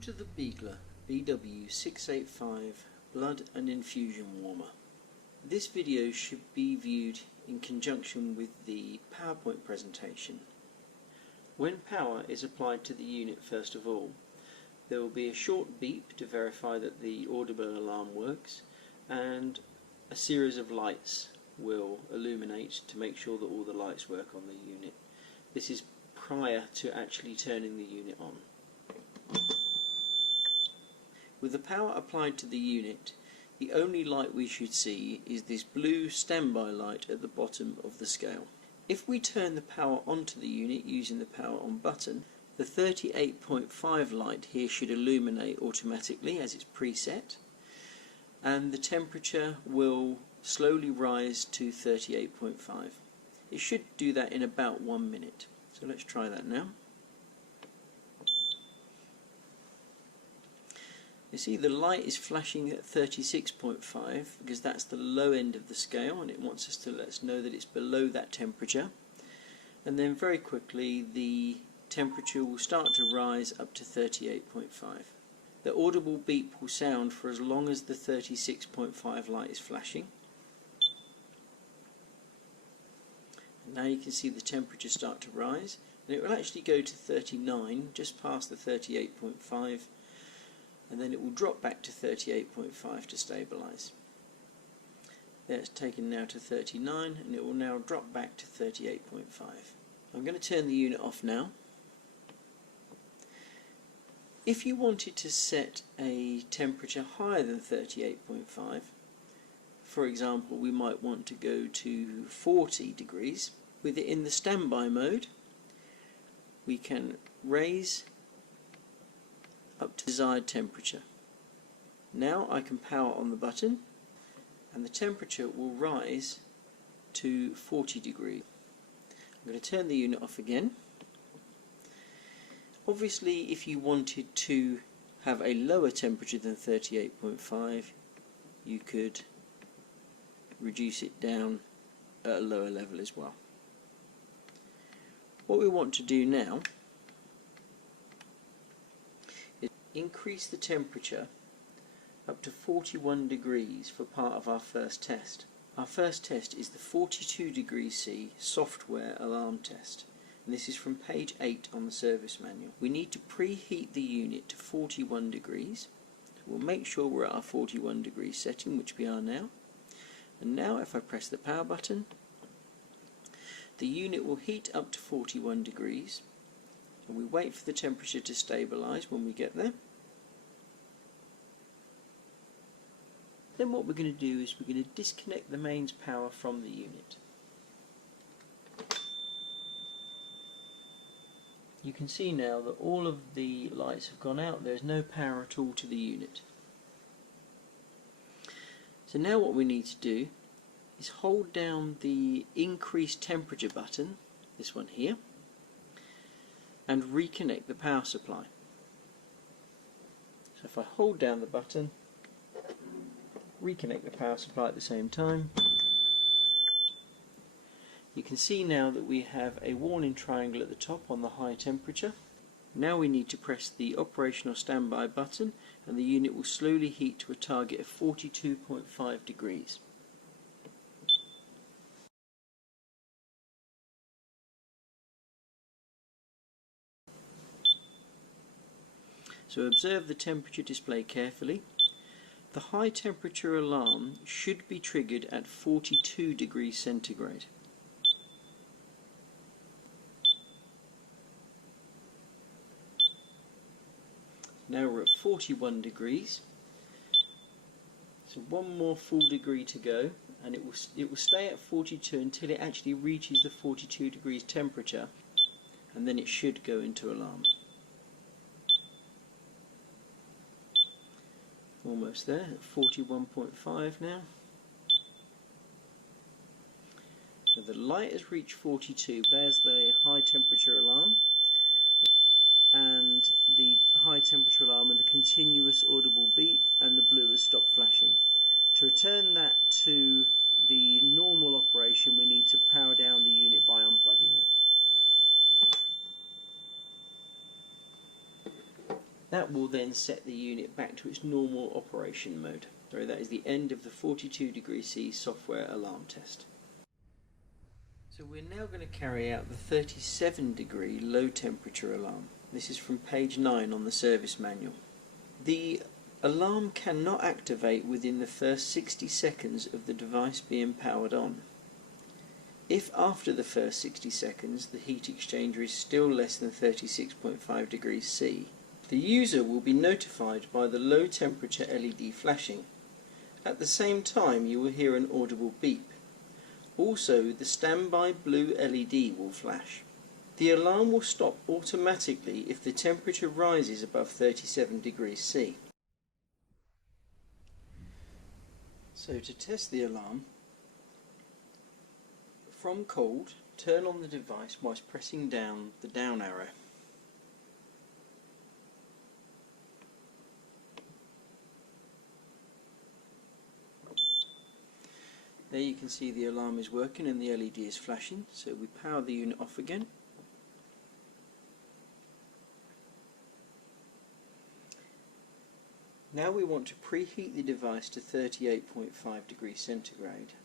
Welcome to the Beagler BW685 Blood and Infusion Warmer. This video should be viewed in conjunction with the PowerPoint presentation. When power is applied to the unit first of all, there will be a short beep to verify that the audible alarm works, and a series of lights will illuminate to make sure that all the lights work on the unit. This is prior to actually turning the unit on. With the power applied to the unit, the only light we should see is this blue standby light at the bottom of the scale. If we turn the power onto the unit using the power on button, the 38.5 light here should illuminate automatically as it's preset, and the temperature will slowly rise to 38.5. It should do that in about 1 minute. So let's try that now. You see the light is flashing at 36.5 because that's the low end of the scale, and it wants us to let us know that it's below that temperature. And then very quickly the temperature will start to rise up to 38.5. The audible beep will sound for as long as the 36.5 light is flashing. And now you can see the temperature start to rise, and it will actually go to 39, just past the 38.5. And then it will drop back to 38.5 to stabilise. There, it's taken now to 39, and it will now drop back to 38.5. I'm going to turn the unit off now. If you wanted to set a temperature higher than 38.5, for example, we might want to go to 40 degrees. With it in the standby mode, we can raise up to desired temperature. Now I can power on the button and the temperature will rise to 40 degrees. I'm going to turn the unit off again. Obviously, if you wanted to have a lower temperature than 38.5, you could reduce it down at a lower level as well. What we want to do now increase the temperature up to 41 degrees for part of our first test. Our first test is the 42 degrees C software alarm test, and this is from page 8 on the service manual. We need to preheat the unit to 41 degrees. We'll make sure we're at our 41 degree setting, which we are now. And now if I press the power button, the unit will heat up to 41 degrees. And we wait for the temperature to stabilise when we get there. Then what we're going to do is we're going to disconnect the mains power from the unit. You can see now that all of the lights have gone out. There's no power at all to the unit. So now what we need to do is hold down the increase temperature button, this one here, and reconnect the power supply. So if I hold down the button, reconnect the power supply at the same time, you can see now that we have a warning triangle at the top on the high temperature. Now we need to press the operational standby button and the unit will slowly heat to a target of 42.5 degrees. So observe the temperature display carefully. The high temperature alarm should be triggered at 42 degrees centigrade. Now we're at 41 degrees. So one more full degree to go, and it will stay at 42 until it actually reaches the 42 degrees temperature, and then it should go into alarm. Almost there, at 41.5 now. So the light has reached 42, there's the high temperature alarm, and the high temperature alarm and the continuous audible beep, and the blue has stopped flashing. To return that to the normal operation, we need to power down the unit by unplugging it. That will then set the unit back to its normal operation mode. So that is the end of the 42°C software alarm test. So we're now going to carry out the 37° low temperature alarm. This is from page 9 on the service manual. The alarm cannot activate within the first 60 seconds of the device being powered on. If after the first 60 seconds the heat exchanger is still less than 36.5°C, the user will be notified by the low temperature LED flashing. At the same time you will hear an audible beep. Also, the standby blue LED will flash. The alarm will stop automatically if the temperature rises above 37°C. So to test the alarm, from cold, turn on the device whilst pressing down the down arrow. There you can see the alarm is working and the LED is flashing, so we power the unit off again. Now we want to preheat the device to 38.5°C,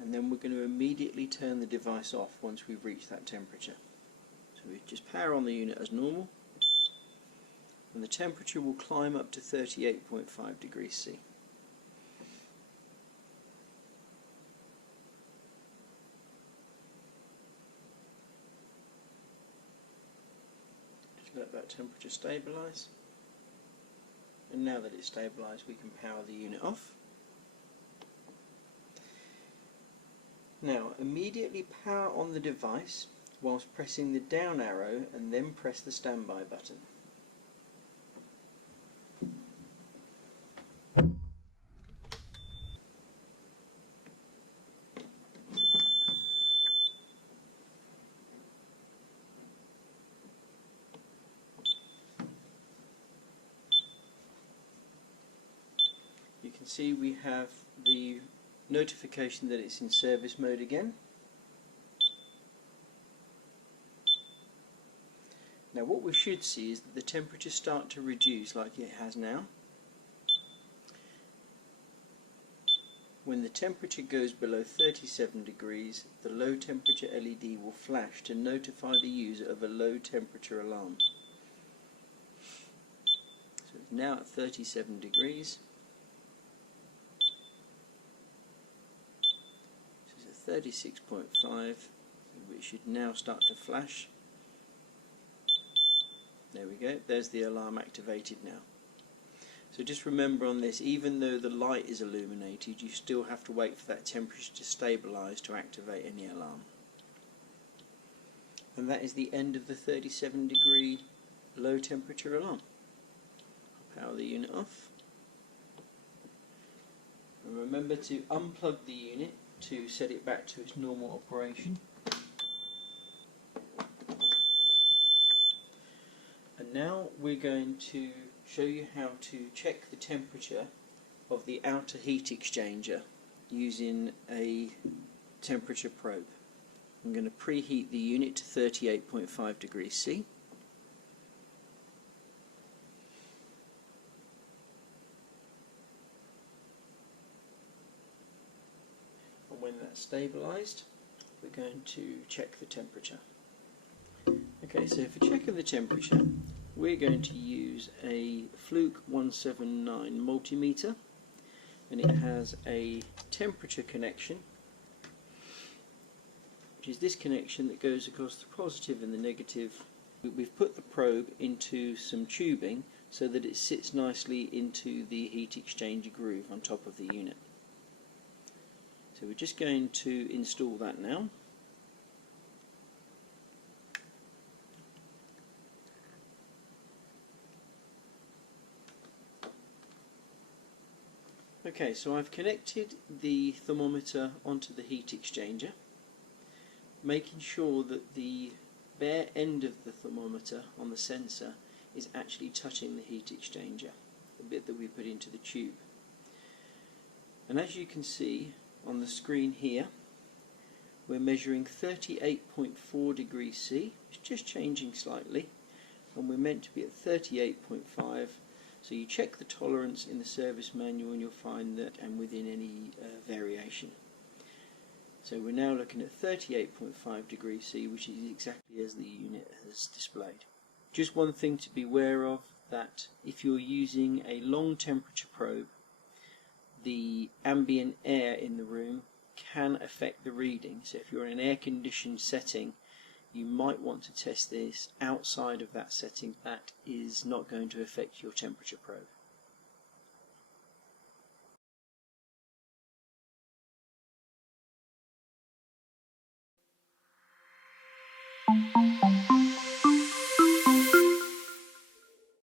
and then we're going to immediately turn the device off once we've reached that temperature. So we just power on the unit as normal, and the temperature will climb up to 38.5°C. Just let that temperature stabilise. And now that it's stabilised, we can power the unit off. Now immediately power on the device whilst pressing the down arrow and then press the standby button. You can see we have the notification that it's in service mode again. Now what we should see is that the temperature start to reduce like it has now. When the temperature goes below 37 degrees, the low temperature LED will flash to notify the user of a low temperature alarm. So it's now at 37 degrees. This is at 36.5, which should now start to flash. There we go, there's the alarm activated now. So just remember on this, even though the light is illuminated, you still have to wait for that temperature to stabilise to activate any alarm. And that is the end of the 37° low temperature alarm. I'll power the unit off. And remember to unplug the unit to set it back to its normal operation. And now we're going to show you how to check the temperature of the outer heat exchanger using a temperature probe. I'm going to preheat the unit to 38.5°C. And when that's stabilised, we're going to check the temperature. Okay, so for checking the temperature, we're going to use a Fluke 179 multimeter, and it has a temperature connection, which is this connection that goes across the positive and the negative. We've put the probe into some tubing so that it sits nicely into the heat exchanger groove on top of the unit. So we're just going to install that now. Okay, so I've connected the thermometer onto the heat exchanger, making sure that the bare end of the thermometer on the sensor is actually touching the heat exchanger, the bit that we put into the tube. And as you can see on the screen here, we're measuring 38.4°C. It's just changing slightly, and we're meant to be at 38.5, So you check the tolerance in the service manual and you'll find that and within any variation. So we're now looking at 38.5 degrees C, which is exactly as the unit has displayed. Just one thing to be aware of, that if you're using a long temperature probe, the ambient air in the room can affect the reading. So if you're in an air-conditioned setting, you might want to test this outside of that setting. That is not going to affect your temperature probe.